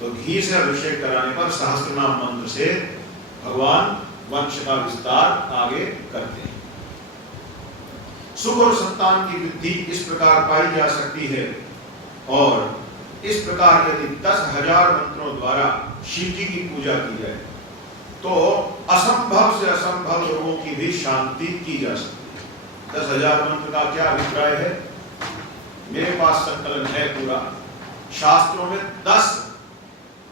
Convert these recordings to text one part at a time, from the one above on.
तो घी से अभिषेक कराने पर सहस्त्रनाम मंत्र से भगवान वंश का विस्तार आगे करते हैं। सुख और संतान की वृद्धि इस प्रकार पाई जा सकती है। और इस प्रकार यदि 10,000 मंत्रों द्वारा शिव जी की पूजा की जाए तो असंभव से असंभव लोगों की भी शांति की जा सकती है। 10,000 मंत्र का क्या अभिप्राय है? मेरे पास संकलन है पूरा। शास्त्रों में 10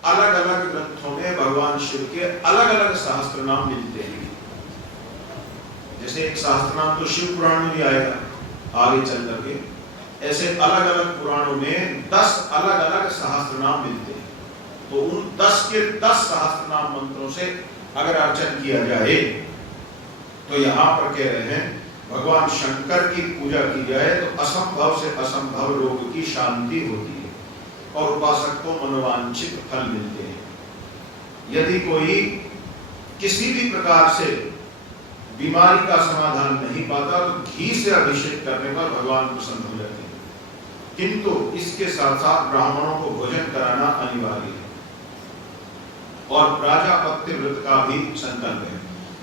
अलग अलग ग्रंथों में भगवान शिव के अलग अलग सहस्त्र नाम मिलते हैं। जैसे एक सहस्त्र नाम तो शिव पुराण में भी आएगा आगे चल करके, ऐसे अलग अलग पुराणों में 10 अलग अलग सहस्त्र नाम मिलते हैं। तो उन 10 के 10 सहस्त्र नाम मंत्रों से अगर अर्चन किया जाए तो यहाँ पर कह रहे हैं भगवान शंकर की पूजा की जाए तो असंभव से असंभव रोग की शांति होती है और उपासक को मनोवांछित फल मिलते हैं। यदि कोई किसी भी प्रकार से बीमारी का समाधान नहीं पाता तो घी से अभिषेक करने पर भगवान प्रसन्न हो जाते हैं। किंतु इसके साथ साथ ब्राह्मणों को भोजन कराना अनिवार्य है और प्राजापत्य व्रत का भी संकल्प है।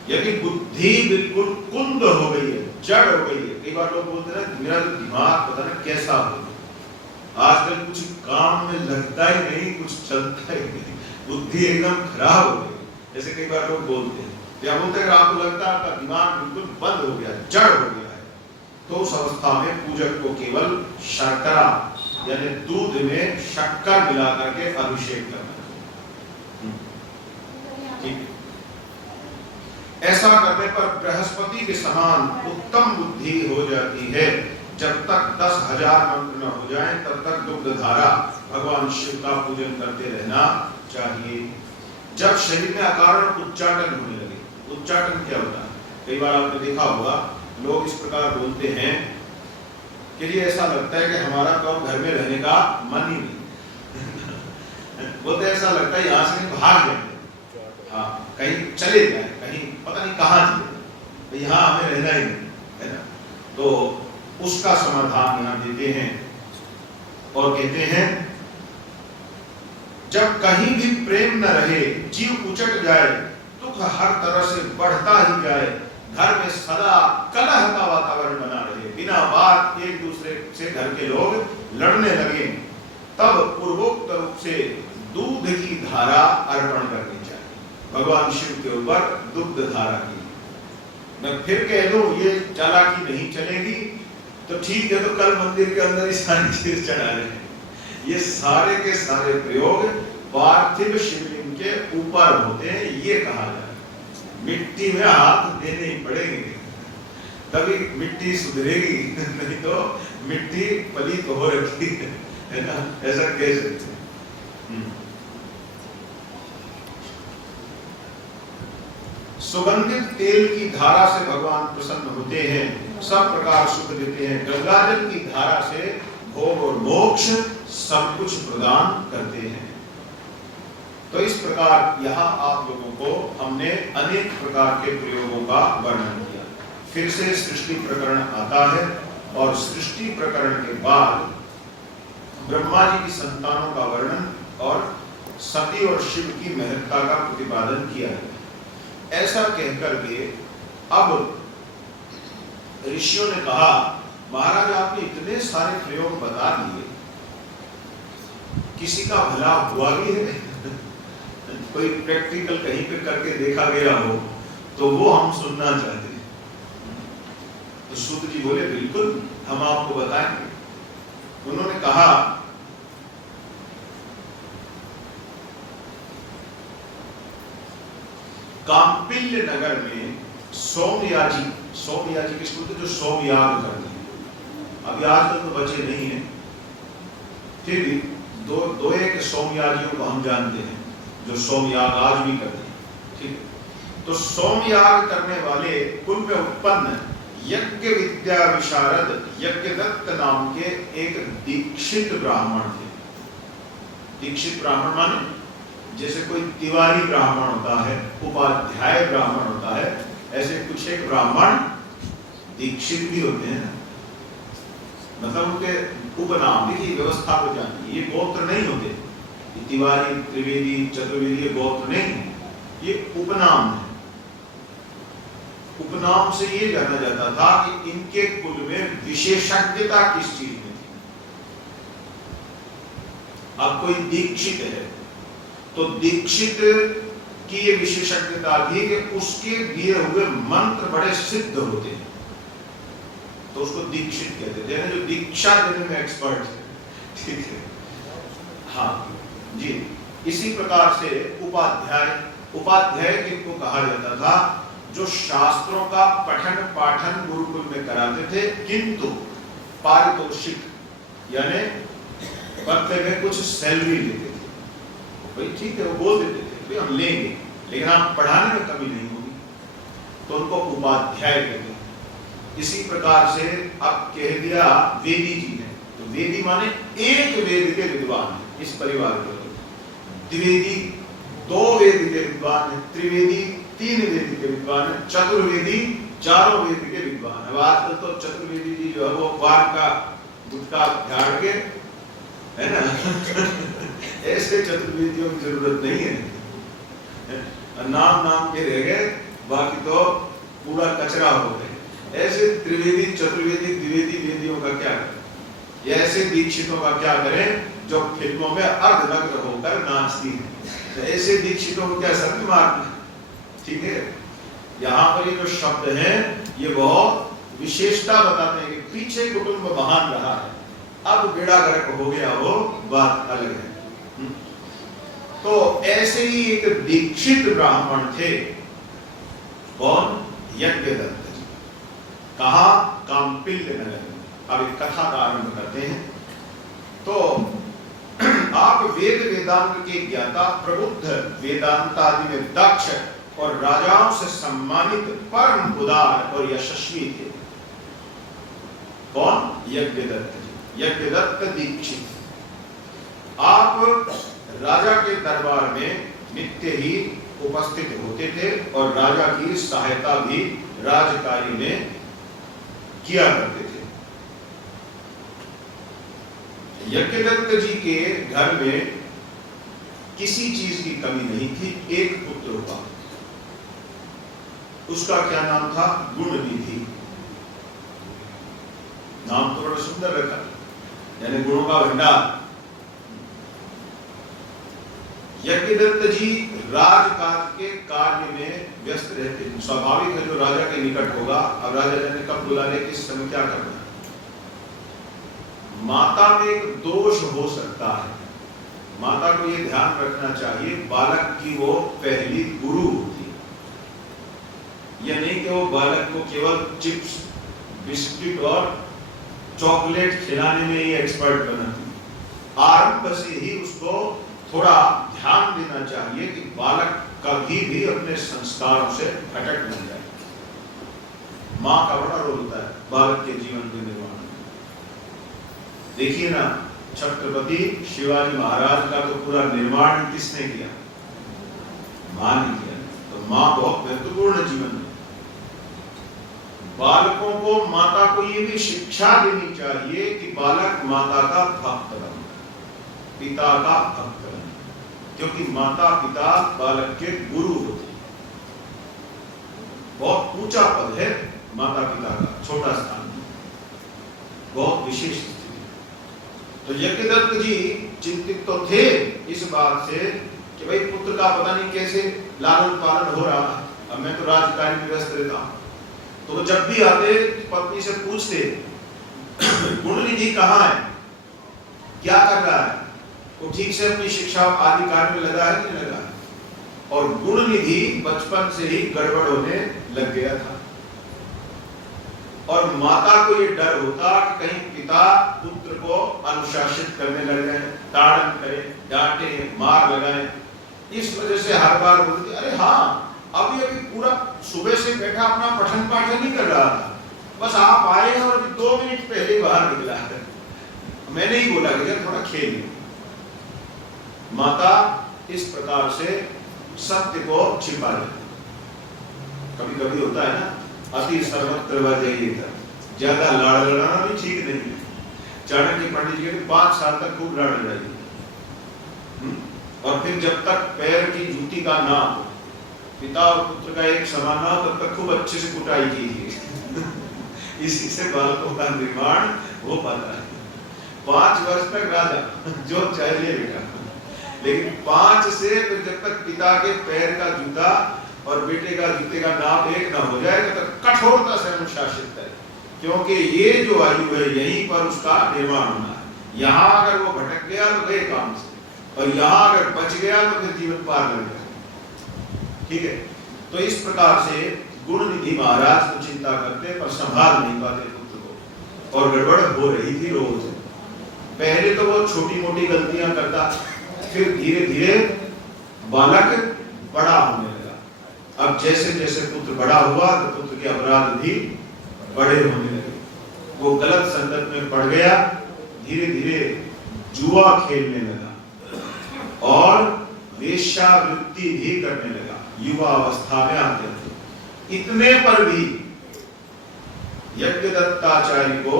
यदि बुद्धि बिल्कुल कुंद हो गई है, जड़ हो गई है, कई बार लोग बोलते हैं मेरा तो दिमाग पता नहीं कैसा हो गया, आजकल कुछ काम में लगता ही नहीं, कुछ चलता ही नहीं, बुद्धि एकदम खराब हो गई, ऐसे कई बार लोग बोलते हैं। क्या बोलते हैं? आपको लगता है आपका दिमाग बिल्कुल बंद हो गया, जड़ हो गया है, तो उस अवस्था में पूजक को केवल शर्करा यानी दूध में शक्कर मिला करके अभिषेक करना। ऐसा करने पर बृहस्पति के समान उत्तम बुद्धि हो जाती है। जब तक 10,000 मंत्र न हो जाएं तब तक दुग्ध धारा भगवान शिव का पूजन करते रहना चाहिए। जब शरीर में अकारण उच्चाटन होने लगे, उच्चाटन क्या होता है? कई बार आपने देखा होगा लोग इस प्रकार बोलते हैं कि ये ऐसा लगता है कि हमारा तो घर में रहने का मन ही नहीं बोलते ऐसा लगता है यहाँ से भाग जाए, हाँ कहीं चले जाए, कहीं पता नहीं कहाँ चले, यहाँ हमें रहना ही नहीं है ना। तो उसका समाधान यहाँ देते हैं और कहते हैं जब कहीं भी प्रेम न रहे, जीव उचट जाए, दुख हर तरह से बढ़ता ही जाए, घर में सदा कलह का वातावरण बना रहे, बिना बात एक दूसरे से घर के लोग लड़ने लगे, तब पूर्वोक्त रूप से दूध की धारा अर्पण करनी चाहिए भगवान शिव के ऊपर, दुग्ध धारा की। मैं फिर कह दूं ये चालाकी नहीं चलेगी तो ठीक है, तो कल मंदिर के अंदर ही सारी चीज चढ़ा रहे हैं। ये सारे के सारे प्रयोग पार्थिव शिवलिंग के ऊपर होते हैं, ये कहा जाए मिट्टी में हाथ देने ही पड़ेंगे तभी मिट्टी सुधरेगी, नहीं तो मिट्टी पलीत हो रखी है ना, ऐसा कह सकते हैं। सुगंधित तेल की धारा से भगवान प्रसन्न होते हैं, सब प्रकार सुख देते हैं। गंगाजल की धारा से भोग और मोक्ष सब कुछ प्रदान करते हैं। तो इस प्रकार यहाँ आप लोगों को हमने अनेक प्रकार के प्रयोगों का वर्णन किया। फिर से सृष्टि प्रकरण आता है और सृष्टि प्रकरण के बाद ब्रह्मा जी की संतानों का वर्णन और सती और शिव की महत्ता का प्रतिपादन किया है। ऐसा कहकर के अब ऋषियों ने कहा महाराज आपने इतने सारे प्रयोग बता दिए, किसी का भला हुआ भी है? कोई प्रैक्टिकल कहीं पे करके देखा गया हो तो वो हम सुनना चाहते हैं। तो सूत जी बोले बिल्कुल हम आपको बताएंगे। उन्होंने कहा कांपिल्य नगर में सोमयाजी किसको बोलते जो सोमयाग करते हैं। अभी आजकल तो बचे नहीं है, फिर भी दो एक सोमयाजियों को हम जानते हैं जो सोमयाग आज भी करते हैं। ठीक है, तो सोमयाग करने वाले कुल में उत्पन्न यज्ञ विद्या विशारद यज्ञदत्त नाम के एक दीक्षित ब्राह्मण थे। दीक्षित ब्राह्मण माने जैसे कोई तिवारी ब्राह्मण होता है, उपाध्याय ब्राह्मण होता है, ऐसे कुछ एक ब्राह्मण दीक्षित भी होते हैं। मतलब उनके उपनाम देखिए, व्यवस्था को जानिए, ये गोत्र नहीं होते। तिवारी, त्रिवेदी, चतुर्वेदी गोत्र नहीं, ये उपनाम है। उपनाम से ये जाना जाता था कि इनके कुल में विशेषज्ञता किस चीज में थी। अब कोई दीक्षित है तो दीक्षित की ये विशेषज्ञता थी कि उसके दिए हुए मंत्र बड़े सिद्ध होते हैं, तो उसको दीक्षित कहते थे, यानी जो दीक्षा देने में एक्सपर्ट है। ठीक है, हाँ जी। इसी प्रकार से उपाध्याय, उपाध्याय किनको कहा जाता था? जो शास्त्रों का पठन पाठन गुरुकुल में कराते थे, किंतु पारितोषिक यानी बदले में कुछ सैलरी लेते थे। भाई ठीक है, वो बोल देते थे भाई हम लेंगे, लेकिन आप पढ़ाने में कमी नहीं होगी, तो उनको उपाध्याय कहते हैं। इसी प्रकार से अब कह दिया वेदी जी ने, तो वेदी माने एक वेद के विद्वान है इस परिवार के। द्विवेदी 2 वेद के विद्वान है, त्रिवेदी 3 वेद के विद्वान है, चतुर्वेदी 4 वेद के विद्वान है। आजकल तो चतुर्वेदी जी जो है वो वार का गुटका झाड़ के, है ना ऐसे चतुर्वेदियों की जरूरत नहीं है, नाम नाम के रह गए, बाकी तो पूरा कचरा हो गए। ऐसे त्रिवेदी, चतुर्वेदी, द्विवेदी वेदियों का क्या करें, या ऐसे दीक्षितों का क्या करें जो फिल्मों में अर्धनग्न होकर नाचती हैं, तो ऐसे दीक्षितों को क्या शब्द मारना। ठीक है, यहाँ पर ये जो शब्द हैं ये बहुत विशेषता बताते हैं कि पीछे कुटुंब महान रहा है, अब बेड़ा गर्क हो गया, वो बात अलग है। तो ऐसे ही एक दीक्षित ब्राह्मण थे, कौन? यज्ञदत्त जी। कहा? काम्पिल्य नगर में। अब एक कथा का आरंभ करते हैं। तो आप वेद वेदांत के ज्ञाता, प्रबुद्ध, वेदांत आदि में दक्ष और राजाओं से सम्मानित परम उदार और यशस्वी थे। कौन? यज्ञदत्त जी, यज्ञदत्त दीक्षित। आप राजा के दरबार में नित्य ही उपस्थित होते थे और राजा की सहायता भी राजकार्य में किया करते थे। यज्ञदत्त जी के घर में किसी चीज की कमी नहीं थी। एक पुत्र हुआ, उसका क्या नाम था? गुणनिधि। नाम तो बड़ा सुंदर रखा, यानी गुणों का भंडार। यज्ञदत्त जी राजकाज के कार्य में व्यस्त रहते हैं। स्वाभाविक है, जो राजा के निकट होगा, अब राजा जाने कब बुला ले, किस समय क्या करना है। माता में एक दोष हो सकता है, माता को यह ध्यान रखना चाहिए, बालक की वो पहली गुरु होती है। यह नहीं कि वो बालक को केवल चिप्स, बिस्किट और चॉकलेट खिलाने में ही एक्सपर्ट बनाती। आरंभ से ही उसको थोड़ा ध्यान देना चाहिए कि बालक कभी भी अपने संस्कारों से भटक नहीं जाए। माँ का बड़ा रोल होता है बालक के जीवन के निर्माण में। देखिए ना, छत्रपति शिवाजी महाराज का तो पूरा निर्माण किसने किया? माँ ने किया। तो माँ बहुत महत्वपूर्ण जीवन में। बालकों को, माता को ये भी शिक्षा देनी चाहिए कि बालक माता का भक्त बने, पिता का भक्त बने, क्योंकि माता पिता बालक के गुरु होते हैं। बहुत ऊंचा पद है माता पिता का, छोटा स्थान, बहुत विशेष स्थिति। तो यज्ञदत्त जी चिंतित तो थे इस बात से कि भाई पुत्र का पता नहीं कैसे लालन पालन हो रहा है, अब मैं तो राजकार्य में व्यस्त रहता हूं। तो वो जब भी आते पत्नी से पूछते, गुणनिधि कहाँ है, क्या कर रहा है, वो ठीक से अपनी शिक्षा आदि कार्य में लगा है कि नहीं लगा है। और गुणनिधि बचपन से ही गड़बड़ होने लग गया था और माता को ये डर होता कि कहीं पिता पुत्र को अनुशासित करने लग जाए, ताड़न करें, डांटे, मार लगाए। इस वजह से हर बार बोलती, अरे हाँ अभी अभी पूरा सुबह से बैठा अपना पठन पाठन नहीं कर रहा था, बस आप आए और 2 मिनट पहले बाहर निकला है, मैंने ही बोला कि थोड़ा खेल लो। माता इस प्रकार से सत्य को छिपा लेती। कभी कभी होता है ना, अति सर्वत्र वजह, ज्यादा लाड़ लड़ाना भी ठीक नहीं है। चाणक्य पंडित जी कहते 5 साल तक खूब लाड़ लड़ाई, और फिर जब तक पैर की जूती का ना हो, पिता और पुत्र का एक समान ना हो, तब तक खूब अच्छे से कुटाई कीजिए। इसी से बालकों का निर्माण हो पाता है। 5 वर्ष तक राजा जो चाहिए बेटा, लेकिन 5 से फिर जब तक पिता के पैर का जूता और बेटे का जूते का नाप एक ना हो जाए तब तक कठोरता से अनुशासित है, क्योंकि ये जो आयु है यहीं पर उसका निर्माण होना है। यहाँ अगर वो भटक गया तो गए काम से, और यहाँ अगर बच गया तो फिर जीवन पार लग जाएगा। ठीक है, तो इस प्रकार से गुण निधि महाराज तो चिंता करते पर संभाल नहीं पाते पुत्र को, और गड़बड़ हो रही थी रोज। पहले तो वो छोटी मोटी गलतियां करता, फिर धीरे धीरे बालक बड़ा होने लगा। अब जैसे जैसे पुत्र बड़ा हुआ तो पुत्र के अपराध भी बड़े होने लगे। वो गलत संगत में पड़ गया, धीरे धीरे जुआ खेलने लगा और वेश्यावृत्ति भी करने लगा युवा अवस्था में आते थे। इतने पर भी यज्ञदत्ताचार्य को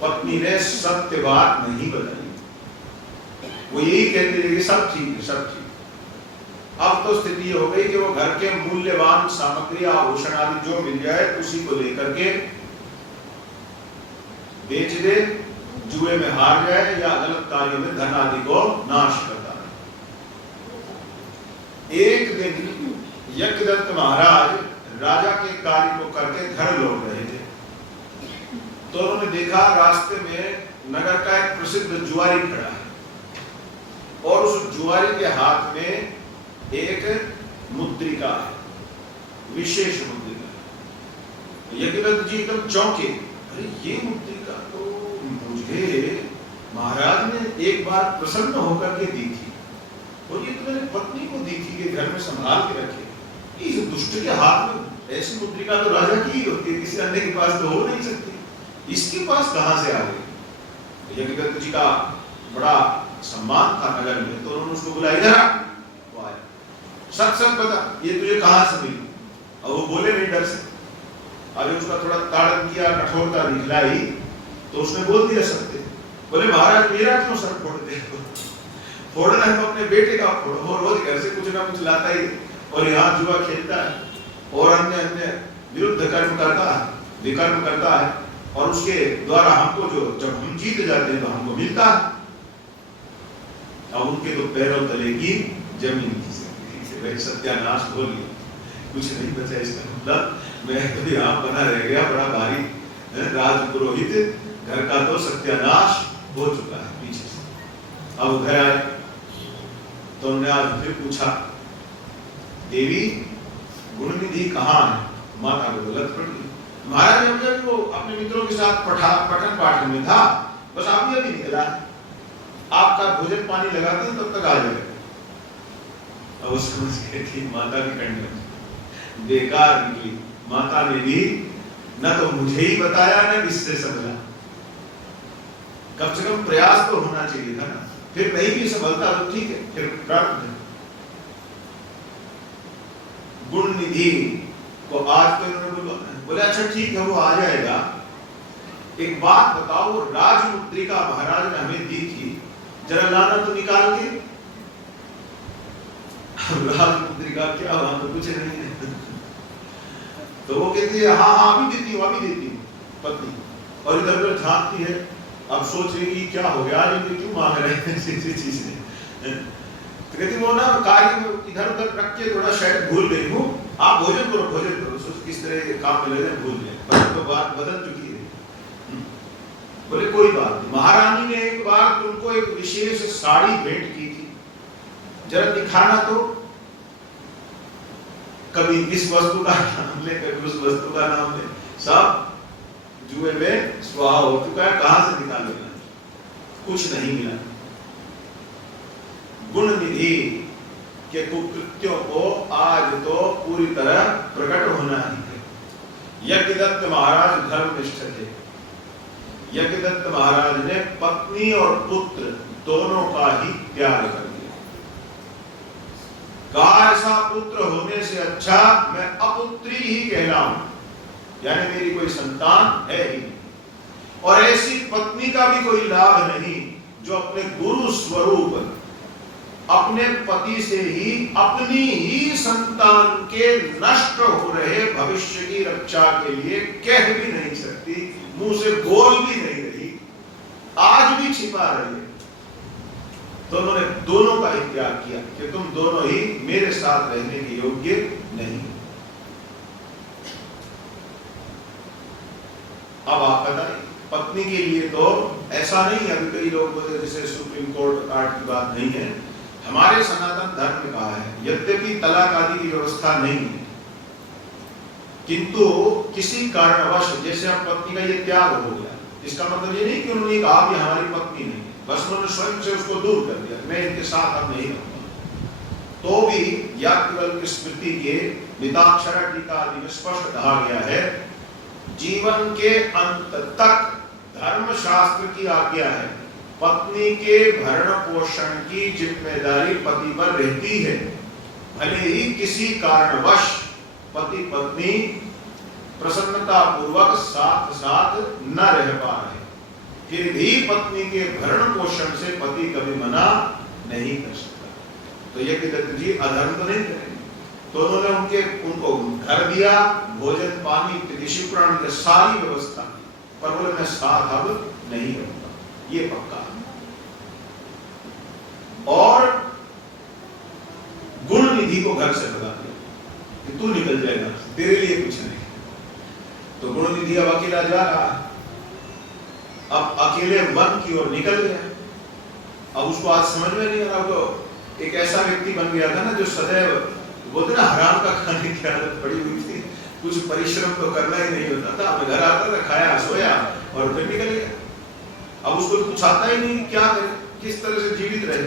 पत्नी ने सत्य बात नहीं बताई। वो यही कहते थे कि सब ठीक है, सब ठीक। अब तो स्थिति हो गई कि वो घर के मूल्यवान सामग्री आभूषण आदि जो मिल जाए उसी को लेकर के बेच दे, जुए में हार जाए या गलत कार्यों में धन आदि को नाश करता है। एक दिन यज्ञदत्त महाराज राजा के कार्य को करके घर लौट रहे थे, तो उन्होंने देखा रास्ते में नगर का एक प्रसिद्ध जुआरी खड़ा है और उस जुआरी के हाथ में एक मुद्रिका है, विशेष मुद्रिका। यज्ञदत्त जी एकदम चौंके, अरे ये मुद्रिका तो मुझे महाराज ने एक बार प्रसन्न होकर के दी थी, और ये तो मैंने पत्नी को दी थी कि घर में संभाल के रखे। इस दुष्ट के हाथ में ऐसी मुद्रिका तो राजा की ही होती है, किसी अन्य के पास तो हो नहीं सकती, इसके पास कहां से आ गई? यज्ञदत्त जी का बड़ा सम्मान था नगर में, तो उन्होंने उसको बुलाया, इधर आ। वो आया, सच सच बता ये तुझे कहां से मिली? और वो बोले नहीं डर से। अभी उसका थोड़ा ताड़न किया, कठोरता दिखलाई, तो उसने बोल दिया सत्य। बोले महाराज मेरा क्यों सर फोड़ते हो? फोड़ना है तो अपने बेटे का फोड़ो, वो रोज घर से कुछ ना कुछ लाता ही और यहाँ जुआ खेलता है और अन्य अन्य विरुद्ध कर्म करता है, विकर्म करता है, और उसके द्वारा हमको जो जब हम जीत जाते हैं तो हमको मिलता है। अब उनके तो पैरों तले की जमीन खिसक, सत्यानाश हो गया, कुछ नहीं बचा इसका मतलब। मैं तो यहाँ बना रह गया, बड़ा भारी राजपुरोहित, घर का तो सत्यानाश हो चुका है पीछे से। अब घर आए तो उन्होंने आज फिर पूछा, देवी गुणनिधि कहाँ है? माता को गलत पड़ गई। महाराज जब वो अपने मित्रों के साथ पठन पाठन में था, बस आप अभी निकला, आपका भोजन पानी लगाते हैं तब तक आ जाएगा। अब वो समझ गए थी माता की कंडीशन बेकार निकली। माता ने भी न तो मुझे ही बताया न किससे समझा, कम से कम प्रयास तो होना चाहिए था ना। फिर नहीं भी संभलता तो ठीक है, फिर प्राप्त है। गुण निधि को आज तो इन्होंने बोले अच्छा ठीक है वो आ जाएगा, एक बात बताओ, वो राजमुद्रिका महाराज ने हमें दी थी, जरा लाना तो निकाल के। राजमुद्रिका क्या, वहां तो कुछ नहीं है। तो वो कहती है हाँ हाँ अभी देती हूँ, अभी देती हूँ पत्नी, और इधर उधर झांकती है। अब सोच रही कि क्या हो गया, आज क्यों मांग रहे हैं चीज ने। तो कहती वो ना कार्य इधर उधर रख के थोड़ा शायद भूल गई हूँ, आप भोजन करो भोजन करो, सोच किस तरह काम में लगे भूल गए, तो बात बदल चुकी है। बोले कोई बात नहीं। महारानी ने एक बार तुमको एक विशेष साड़ी भेंट की थी, जरा दिखाना तो। कभी इस वस्तु का नाम ले, कभी उस वस्तु का नाम ले, सब जुए में स्वाहा हो चुका है, कहां से निकालेगा? कुछ नहीं मिला। गुण निधि के कुकृत्यों को आज तो पूरी तरह प्रकट होना ही है। यज्ञदत्त महाराज धर्मनिष्ठ थे। यज्ञदत्त महाराज ने पत्नी और पुत्र दोनों का ही त्याग कर दिया। कहा ऐसा पुत्र होने से अच्छा मैं अपुत्री ही कहलाऊं, यानी मेरी कोई संतान है ही, और ऐसी पत्नी का भी कोई लाभ नहीं जो अपने गुरु स्वरूप अपने पति से ही अपनी ही संतान के नष्ट हो रहे भविष्य की रक्षा के लिए कह भी नहीं सकती, मुंह से बोल भी नहीं रही, आज भी छिपा रही है। तो उन्होंने दोनों का ही त्याग किया कि तुम दोनों ही मेरे साथ रहने के योग्य नहीं। अब आप बताइए, पत्नी के लिए तो ऐसा नहीं है, अभी कई लोग बोलते जैसे सुप्रीम कोर्ट आर्ट की बात नहीं है, हमारे सनातन धर्म में कहा है, यद्यपि तलाक आदि की व्यवस्था नहीं है, किंतु किसी कारणवश जैसे अब पत्नी का ये त्याग हो गया, इसका मतलब ये नहीं कि उन्होंने कहा कि हमारी पत्नी नहीं, बस उन्होंने स्वयं से उसको दूर कर दिया, मैं इनके साथ अब नहीं रहूंगा। तो भी याज्ञवल्क्य स्मृति के मिताक्षरा टीका आदि में स्पष्ट कहा गया है, जीवन के अंत तक धर्मशास्त्र की आज्ञा है, पत्नी के भरण पोषण की जिम्मेदारी पति पर रहती है। भले ही किसी कारणवश पति पत्नी प्रसन्नता पूर्वक साथ साथ न रह पा रहे, फिर भी पत्नी के भरण पोषण से पति कभी मना नहीं कर सकता। तो ये यज्ञदत्त जी अधर्म तो नहीं करेंगे। तो उन्होंने उनको घर दिया, भोजन पानी कृषि प्राण की सारी व्यवस्था, पर बोले मैं साथ अब नहीं रहूंगा, ये पक्का है। और गुण निधि को घर से भगा दिया कि तू निकल जाएगा, तेरे लिए कुछ नहीं। तो गुण निधि अब अकेला जा रहा है, अब अकेले वन की ओर निकल गया। अब उसको आज समझ में नहीं आ रहा, तो एक ऐसा व्यक्ति बन गया था ना जो सदैव बोलते ना हराम का खाने की आदत पड़ी हुई थी, कुछ परिश्रम तो करना ही नहीं होता था, अपने घर आता था, खाया सोया और फिर निकल गया। अब उसको कुछ आता ही नहीं, क्या करे, किस तरह से जीवित रहे।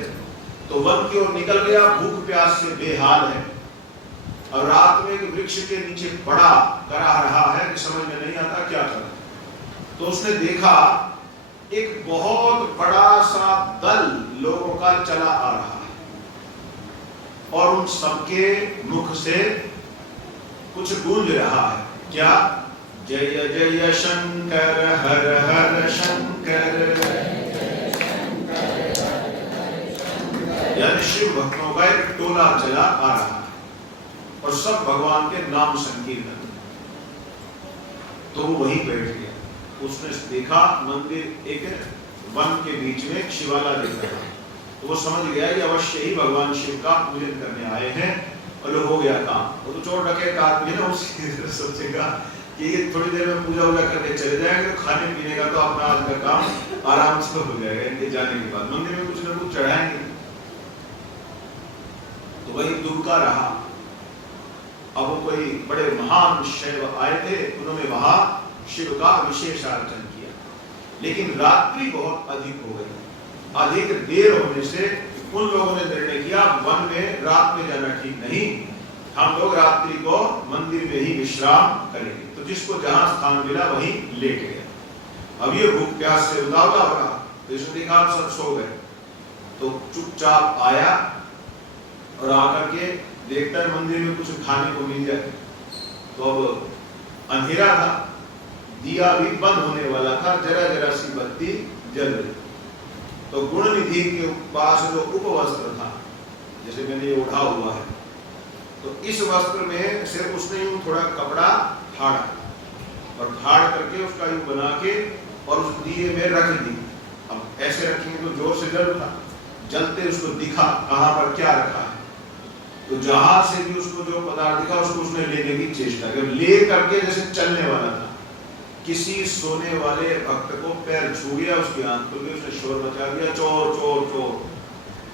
तो वन की ओर निकल गया, भूख प्यास से बेहाल है, और रात में एक वृक्ष के नीचे पड़ा करा रहा है कि समझ में नहीं आता क्या करे। तो उसने देखा एक बहुत बड़ा सा दल लोगों का चला आ रहा है, और उन सबके मुख से कुछ गूंज रहा है, क्या? जय जय शंकर हर हर शंकर। यानी शिव भक्तों का एक टोला चला आ रहा है और सब भगवान के नाम संकीर्तन। तो वो वहीं बैठ गया। उसने देखा मंदिर एक वन के बीच में शिवाला दिख रहा है, तो वो समझ गया कि अवश्य ही भगवान शिव का पूजन करने आए हैं, और हो गया काम। वो तो चोर रखे का आदमी ना, उसकी सोचेगा कि ये थोड़ी देर में पूजा वूजा करके चले जाएंगे, तो खाने पीने का तो अपना आज का काम आराम से हो जाएगा, इनके जाने के बाद मंदिर में कुछ ना कुछ चढ़ाएंगे। तो वही दुबका रहा। अब वो कोई बड़े महान शैव आए थे, उन्होंने वहां शिव का विशेष अर्चन किया, लेकिन रात्रि बहुत अधिक हो गई। अधिक देर होने से उन लोगों ने निर्णय किया वन में रात में जाना ठीक नहीं, हम लोग रात्रि को मंदिर में ही विश्राम करेंगे। तो जिसको जहां स्थान मिला वहीं लेट गया। अब ये भूख प्यास से उतावला हो रहा, तो इसने देखा सब सो गए, तो चुपचाप आया और आकर के देखता है मंदिर में कुछ खाने को मिल जाए। तो अब अंधेरा था, दिया भी बंद होने वाला था, जरा जरा सी बत्ती जल रही। तो गुण निधि के पास जो उपवस्त्र था, जैसे मैंने ये उठा हुआ है, तो इस वस्त्र में सिर्फ उसने यूं थोड़ा कपड़ा फाड़ा, और फाड़ करके उसका यूं बना के और उस दिए में रख दी। अब ऐसे रखेंगे तो जोर से जल था, जलते उसको दिखा कहां पर क्या रखा है। तो जहां से भी उसको जो पदार्थ दिखा उसको उसने लेने की चेष्टा की, ले करके जैसे चलने वाला था, किसी सोने वाले भक्त को पैर छू गया, उसकी आंख खुल गई, उसने शोर मचा दिया, चोर चोर चोर।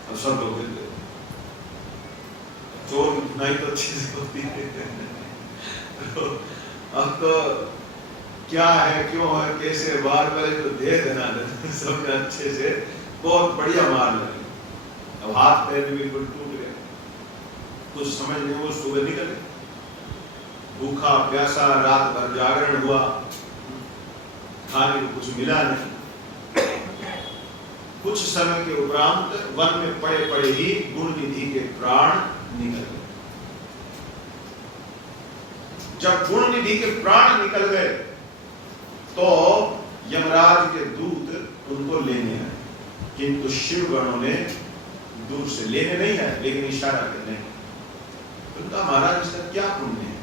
और सब लोग गिर गए। चोर नहीं तो चीज होती है। अब तो क्या है, क्यों है, कैसे बार बार तो दे देना सब अच्छे से, बहुत बढ़िया मार लगी। अब हाथ पैर भी बिल्कुल टूट गए, कुछ समझ नहीं। वो सुबह निकले, भूखा प्यासा, रात भर जागरण हुआ, खाने को कुछ मिला नहीं। कुछ समय के उपरांत वन में पड़े पड़े ही गुण निधि के प्राण निकल गए। जब गुण निधि के प्राण निकल गए तो यमराज के दूत उनको लेने आए, किंतु शिव गणों ने दूर से लेने नहीं आए, लेकिन इशारा करने। उनका महाराज इसका क्या पुण्य है?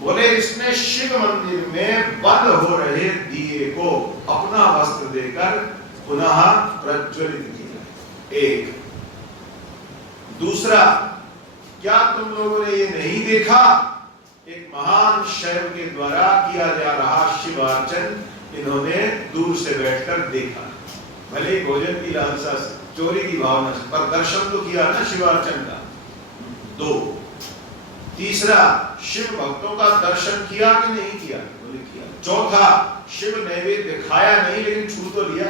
बोले इसने शिव मंदिर में बंद हो रहे दिए को अपना वस्त्र देकर पुनः प्रज्वलित किया। एक दूसरा, क्या तुम लोगों ने ये नहीं देखा, एक महान शैव के द्वारा किया जा रहा शिवार्चन इन्होंने दूर से बैठकर देखा। भले ही भोजन की लालसा से, चोरी की भावना से, पर दर्शन तो किया ना शिवार्चन का। दो, तीसरा, शिव भक्तों का दर्शन किया कि नहीं किया? बोले किया। चौथा, शिव नैवेद्य खाया नहीं, लेकिन छू तो लिया,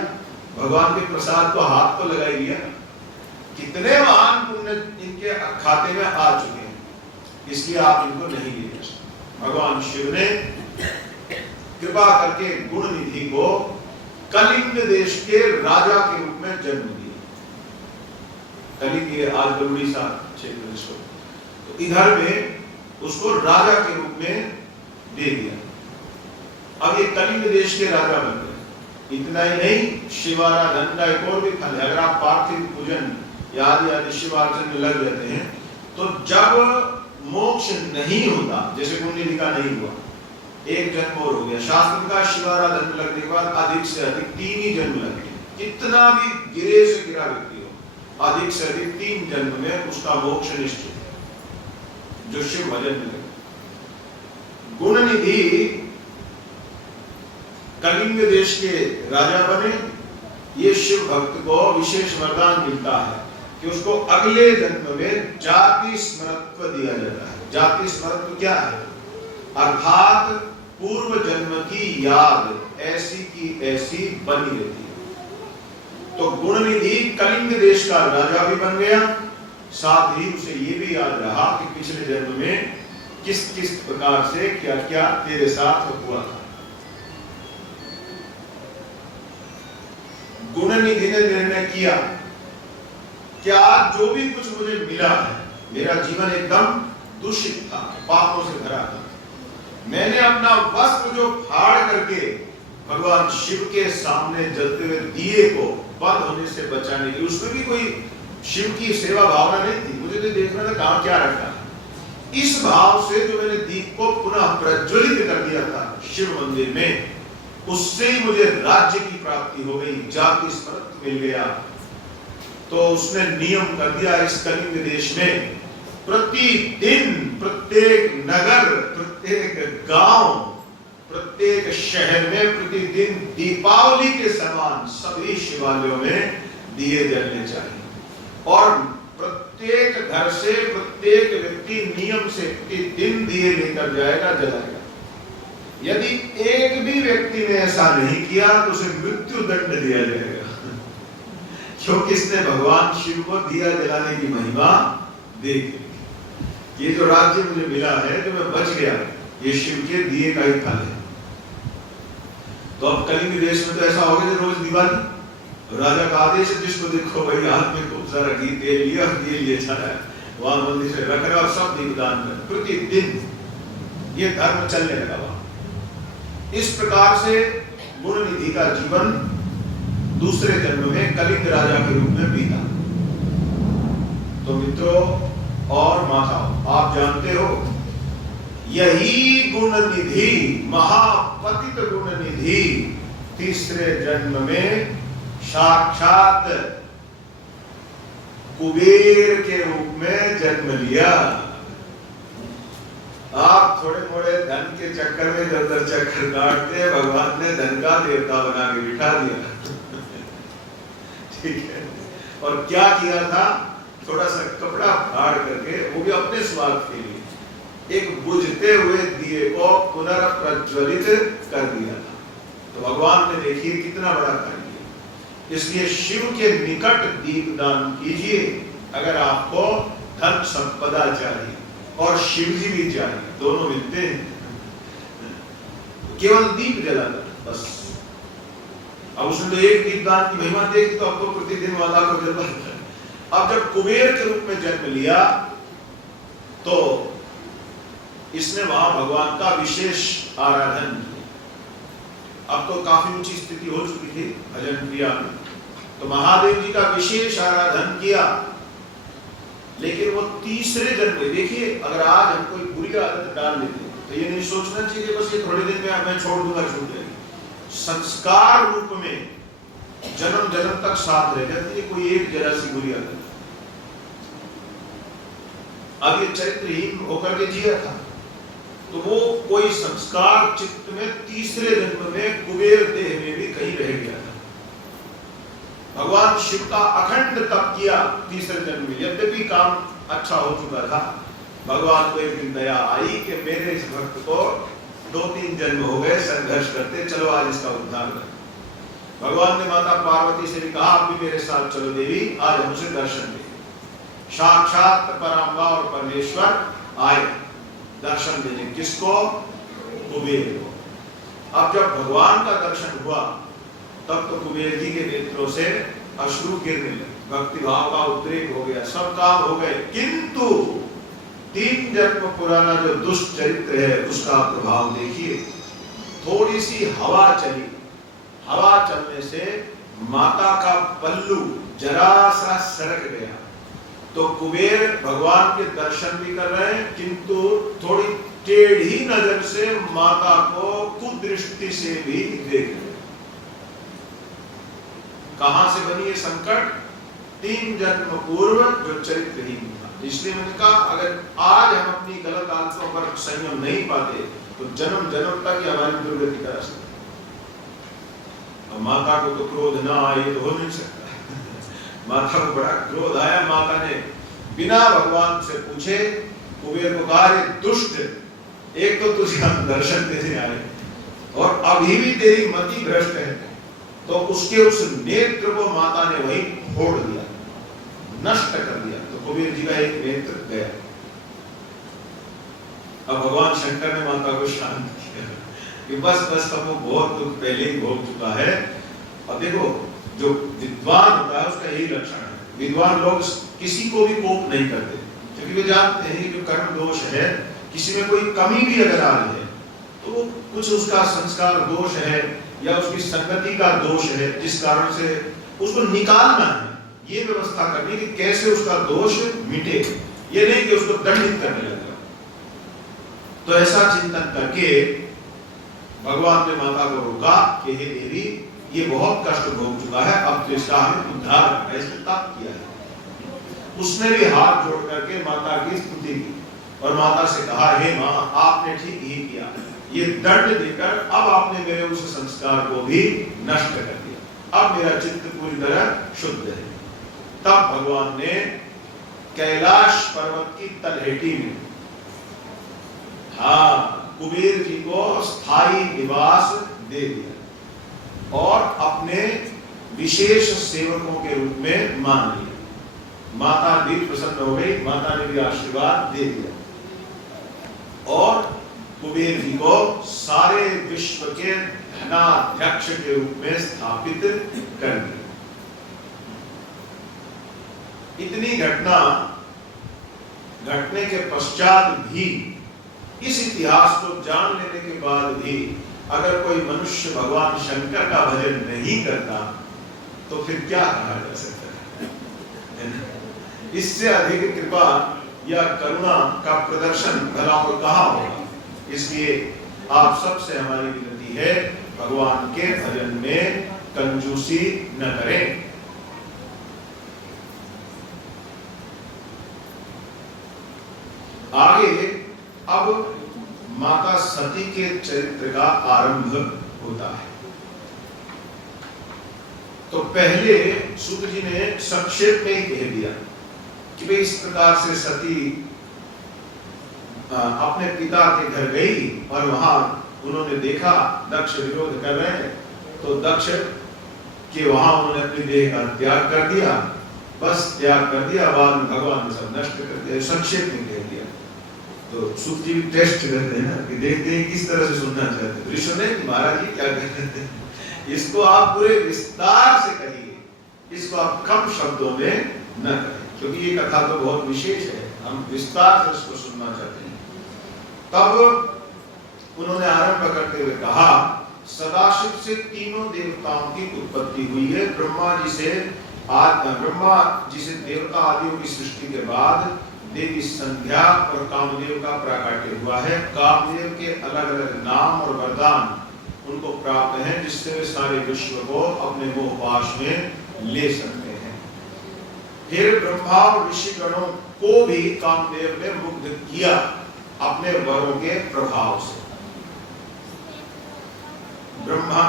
भगवान के प्रसाद को हाथ तो लगा लिया। कितने महान पुण्य इनके खाते में आ चुके हैं, इसलिए आप इनको नहीं ले जा सकते। भगवान शिव ने कृपा करके गुण निधि को कलिंग देश के राजा के रूप में जन्म दिया। कलिंग आज उड़ीसा क्षेत्र में, तो इधर में उसको राजा के रूप में दे दिया। अब ये कलिंग देश के राजा बन गए। इतना ही नहीं, शिवाराधन का एक और भी फल है। अगर आप पार्थिव पूजन या आदि शिवार्चन में लग जाते हैं, तो जब मोक्ष नहीं होता, जैसे कुंडली का नहीं हुआ, एक जन्म और हो गया, शास्त्र का शिवाराधन लगने के बाद अधिक से अधिक 3 ही जन्म लगते हैं। कितना भी गिरे से गिरा व्यक्ति हो, अधिक से अधिक 3 जन्म में उसका मोक्ष निश्चित है, जो शिव भजन में लगे। गुण निधि कलिंग देश के राजा बने। ये शिव भक्त को विशेष वरदान मिलता है कि उसको अगले जन्म में जाति स्मृत्व दिया जाता है। जाति स्मृत्व क्या है? अर्थात पूर्व जन्म की याद ऐसी की ऐसी बनी रहती है। तो गुण निधि कलिंग देश का राजा भी बन गया, साथ ही उसे ये भी याद रहा कि पिछले जन्म में किस किस प्रकार से क्या क्या तेरे साथ हुआ था। गुण निधि ने निर्णय किया कि आज जो भी कुछ मुझे मिला है, मेरा जीवन एकदम दूषित था, पापों से भरा था। मैंने अपना वस्त्र जो फाड़ करके भगवान शिव के सामने जलते हुए दिए को बंद होने से बचाने की, उसमें भी कोई शिव की सेवा भावना नहीं थी, मुझे तो देखना था कहां क्या रखा है। इस भाव से जो मैंने दीप को पुनः प्रज्वलित कर दिया था शिव मंदिर में, उससे ही मुझे राज्य की प्राप्ति हो गई, जाति स्मृति मिल गया। तो उसने नियम कर दिया इस कलिंग देश में प्रतिदिन प्रत्येक नगर, प्रत्येक गांव, प्रत्येक शहर में प्रतिदिन दीपावली के समान सभी शिवालयों में दिए जलने चाहिए। और प्रत्येक घर से प्रत्येक व्यक्ति नियम से प्रतिदिन दिए लेकर जाएगा, जलाएगा। यदि एक भी व्यक्ति ने ऐसा नहीं किया तो उसे मृत्यु दंड दिया जाएगा, क्योंकि इसने भगवान शिव को दिया जलाने की महिमा देख। ये जो राज्य मुझे मिला है, जो मैं बच गया, ये शिव के दिए का ही फल है। तो अब कलिंग देश में तो ऐसा हो गया रोज दिवाली, राजा का आदेश है, जिसको देखो भाई हाथ में खूब सारा घी तेल लिया और ये लिए जा रहा है, वहां मंदिर से रख रहा और सब दीपदान कर, प्रतिदिन ये धर्म चलने लगा वहां। इस प्रकार से गुण निधि का जीवन दूसरे जन्म में कलिंग राजा के रूप में बीता। तो मित्रों और माताओं, आप जानते हो यही गुण निधि, महापतित गुण निधि, तीसरे जन्म में साक्षात कुबेर के रूप में जन्म लिया। आप थोड़े मोड़े धन के चक्कर में जब तक चक्कर काटते, भगवान ने धन का देवता बना के बिठा दिया। ठीक है। और क्या किया था? थोड़ा सा कपड़ा फाड़ करके, वो भी अपने स्वार्थ के लिए, एक बुझते हुए दिए को पुनर्प्रज्वलित कर दिया था। तो भगवान ने देखिए कितना बड़ा कार्य किया। इसलिए शिव के निकट दीपदान कीजिए अगर आपको धन संपदा चाहिए और शिव जी भी चाहिए, दोनों मिलते हैं। केवल दीप जलाना बस। अब उसने तो एक दीपदान की महिमा देखी, तो आपको प्रतिदिन वाला को जलवा। अब जब कुबेर के रूप में जन्म लिया, तो इसने वहां भगवान का विशेष आराधन किया। अब तो काफी ऊंची स्थिति हो चुकी थी भजन क्रिया में, तो महादेव जी का विशेष आराधन किया, लेकिन वो तीसरे जन्म में, देखिए अगर आज हम कोई बुरी आदत डाल लेते हैं तो ये नहीं सोचना चाहिए बस ये थोड़े दिन में मैं छोड़ दूंगा, छूट जाएगी। संस्कार रूप में जन्म जन्म तक साथ रह जाती है कोई एक जरा सी बुरी आदत। अब ये चरित्रहीन होकर के जिया था तो वो कोई संस्कार चित्त में तीसरे जन्म में कुबेर देह में भी कहीं रह गया था। भगवान शिव का अखंड तप किया तीसरे जन्म में, यद्यपि काम अच्छा हो चुका था, भगवान को एक दिन दया आई कि मेरे इस भक्त को 2-3 जन्म हो गए संघर्ष करते, चलो आज इसका उद्धार कर। भगवान ने माता पार्वती से भी कहा आप भी मेरे साथ चलो देवी, आज हमसे दर्शन दे। साक्षात पराम्बा और परमेश्वर आए दर्शन देने, किसको? कुबेर को। अब जब भगवान का दर्शन हुआ तब तो कुबेर जी के नेत्रों से अश्रु गिरने लगे, भक्ति भाव का उद्रेक हो गया, सब काम हो गए, किंतु 3 जन्म पुराना जो दुष्ट चरित्र है उसका प्रभाव देखिए। थोड़ी सी हवा चली, हवा चलने से माता का पल्लू जरा सा सरक गया, तो कुबेर भगवान के दर्शन भी कर रहे हैं किंतु थोड़ी टेढ़ी नजर से माता को कुदृष्टि से भी देख रहे। कहां से बनी ये संकट? 3 जन्म पूर्व जो चरित्रहीन था। इसलिए मैंने कहा अगर आज हम अपनी गलत आदतों पर संयम नहीं पाते तो जन्म जन्म तक ही हमारी दुर्गति का रास्ता। माता को तो क्रोध ना आए तो हो नहीं सकता। माता को बड़ा क्रोध आया, माता ने बिना भगवान से पूछे कुबेर को कहा, दुष्ट, एक तो तुझे हम दर्शन देने आए और अभी भी तेरी मति भ्रष्ट है, तो उसके उस नेत्र को माता ने वहीं फोड़ दिया, नष्ट कर दिया। तो कुबेर जी का एक नेत्र गया। अब भगवान शंकर ने माता को शांत किया कि बस बस अब वो बहुत दुख पहले ही भोग चुका है। अब देखो जो विद्वान होता है उसका यही लक्षण है, विद्वान लोग किसी को भी कोप नहीं करते, क्योंकि वे जानते हैं कि जो कर्म दोष है, किसी में कोई कमी भी अगर आ रही है तो कुछ उसका संस्कार दोष है या उसकी संगति का दोष है, जिस कारण से उसको निकालना है, ये व्यवस्था करनी कि कैसे उसका दोष मिटे, ये नहीं कि उसको दंडित करने लगा। तो ऐसा चिंतन करके भगवान ने माता को रोका कि हे देवी, ये बहुत कष्ट भोग चुका है, अब तो इसका हमें उद्धार करना है, इसने तप किया है। उसने भी हाथ जोड़ करके माता की स्तुति की और माता से कहा, हे माँ, आपने ठीक ही किया, ये दंड देकर अब आपने मेरे उस संस्कार को भी नष्ट कर दिया, अब मेरा चित्त पूरी तरह शुद्ध है। तब भगवान ने कैलाश पर्वत की तलहटी में कुबेर जी को स्थायी निवास दे दिया और अपने विशेष सेवकों के रूप में मान लिया। माता भी प्रसन्न हो गई, माता ने भी आशीर्वाद दे दिया और कुबेर जी को सारे विश्व के धनाध्यक्ष के रूप में स्थापित कर दिया। इतनी घटना घटने के पश्चात भी, इस इतिहास को जान लेने के बाद भी अगर कोई मनुष्य भगवान शंकर का भजन नहीं करता तो फिर क्या कहा जा सकता है? इससे अधिक कृपा या करुणा का प्रदर्शन भला और कहाँ होगा। इसलिए आप सबसे हमारी विनती है, भगवान के भजन में कंजूसी न करें। आगे अब माता सती के चरित्र का आरंभ होता है। तो पहले सूत जी ने संक्षेप में ही कह दिया कि भाई इस प्रकार से सती अपने पिता के घर गई और वहां उन्होंने देखा दक्ष विरोध कर रहे हैं, तो दक्ष के वहां उन्होंने अपनी देह का त्याग कर दिया, बस त्याग कर दिया, बाद में भगवान ने सब नष्ट कर दिया। संक्षेप में कह दिया। तो सुख जी भी टेस्ट करते हैं ना कि देखते हैं किस तरह से सुनना चाहते हैं। ऋषि ने महाराज जी क्या कहते हैं, इसको आप पूरे विस्तार से कहिए, इसको आप कम शब्दों में न कहें, क्योंकि ये कथा तो बहुत विशेष है, हम विस्तार से इसको सुनना चाहते हैं। तब उन्होंने आरंभ करते हुए कहा, सदाशिव से तीनों देवताओं की उत्पत्ति हुई है। ब्रह्मा जी से देवता आदियों की सृष्टि के बाद देवी संध्या और कामदेव का प्राकट्य हुआ है। कामदेव के अलग अलग नाम और वरदान उनको प्राप्त हैं, जिससे वे सारे विश्व को अपने मोहपाश में ले सकते हैं। फिर ब्रह्मा और ऋषिगणों को भी कामदेव ने मुग्ध किया अपने वरों के प्रभाव से। ब्रह्मा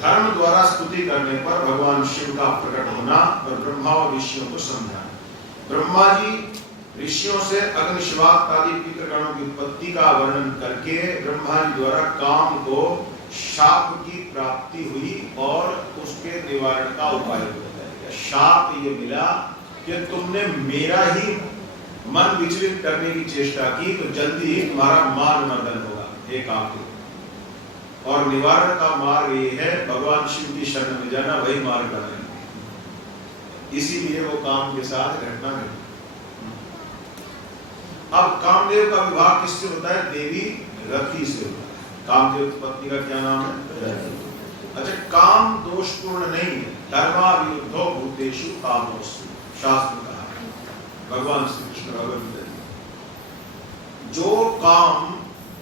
धर्म द्वारा स्तुति करने पर भगवान शिव का प्रकट होना और ब्रह्मा और ऋषियों को समझाना। ब्रह्मा जी ऋषियों से अग्निशिवाक आदि पितृगणों की उत्पत्ति का वर्णन करके ब्रह्मा जी द्वारा काम को शाप की प्राप्ति हुई और उसके निवारण का उपाय बताया गया। शाप ये मिला कि तुमने मेरा ही मन विचलित करने की चेष्टा की तो जल्दी ही तुम्हारा मान मर्दन होगा, एक आपके। और निवारण का मार्ग ये है भगवान शिव की शरण में जाना, वही मार्ग बनाएंगे। इसीलिए वो काम के साथ घटना घटी। अब कामदेव का विवाह किससे होता है? देवी रति से होता है। कामदेव की पत्नी का क्या नाम है? अच्छा, काम दोषपूर्ण नहीं है। धर्मा विरुद्धो भूतेषु कामोऽस्तु, शास्त्र कहा है भगवान श्री कृष्ण भगवत गीता। जो काम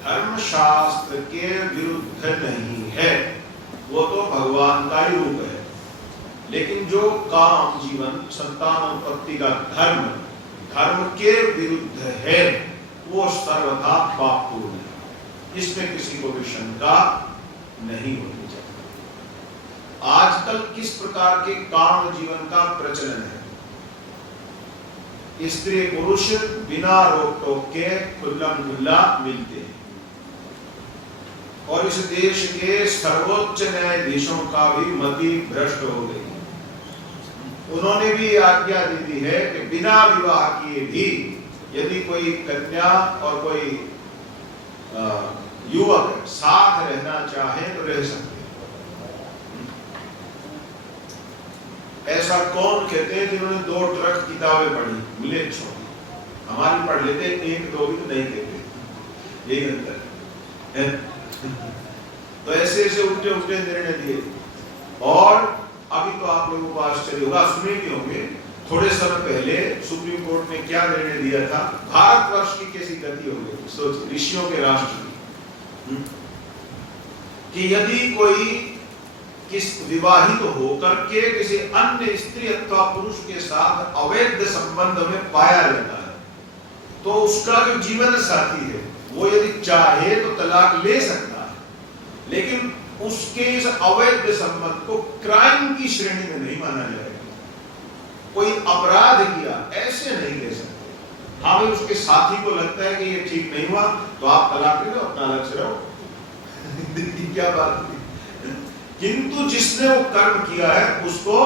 धर्म शास्त्र के विरुद्ध नहीं है वो तो भगवान का ही रूप है, लेकिन जो काम जीवन संतान उत्पत्ति का धर्म धर्म के विरुद्ध है वो सर्वथा पापपूर्ण है। इसमें किसी को भी शंका नहीं होनी चाहिए। आजकल किस प्रकार के काम जीवन का प्रचलन है? स्त्री पुरुष बिना रोक टोक के खुल्लम खुल्ला मिलते हैं। और इस देश के सर्वोच्च न्यायाधीशों का भी मति भ्रष्ट हो गई। उन्होंने भी आज्ञा दे दी है कि बिना विवाह किए भी यदि कोई कन्या और कोई युवक साथ रहना चाहे तो रह सकते हैं। ऐसा कौन कहते हैं जिन्होंने 2 ट्रक किताबें पढ़ी, मिले छोटी, हमारी पढ़ लेते, 1-2 भी तो नहीं कहते, यही अंतर है। तो ऐसे ऐसे उल्टे उल्टे निर्णय दिए। और अभी तो आप लोगों को आश्चर्य होगा, सुने भी होंगे, थोड़े समय पहले सुप्रीम कोर्ट ने क्या निर्णय दिया था? भारतवर्ष की कैसी गति हो गई, सोच, ऋषियों के राष्ट्र कि यदि कोई किस विवाहित होकर के किसी अन्य स्त्री अथवा पुरुष के साथ अवैध संबंध में पाया जाता है तो उसका जो जीवन साथी है वो यदि चाहे तो तलाक ले सकता है, लेकिन उसके इस अवैध संबंध को क्राइम की श्रेणी में नहीं माना जाएगा। कोई अपराध किया ऐसे नहीं ले सकते। हाँ भाई, उसके साथी को लगता है कि ये ठीक नहीं हुआ तो आप तलाक ले लो, अपना अलग से रहो, क्या बात है। किंतु जिसने वो कर्म किया है उसको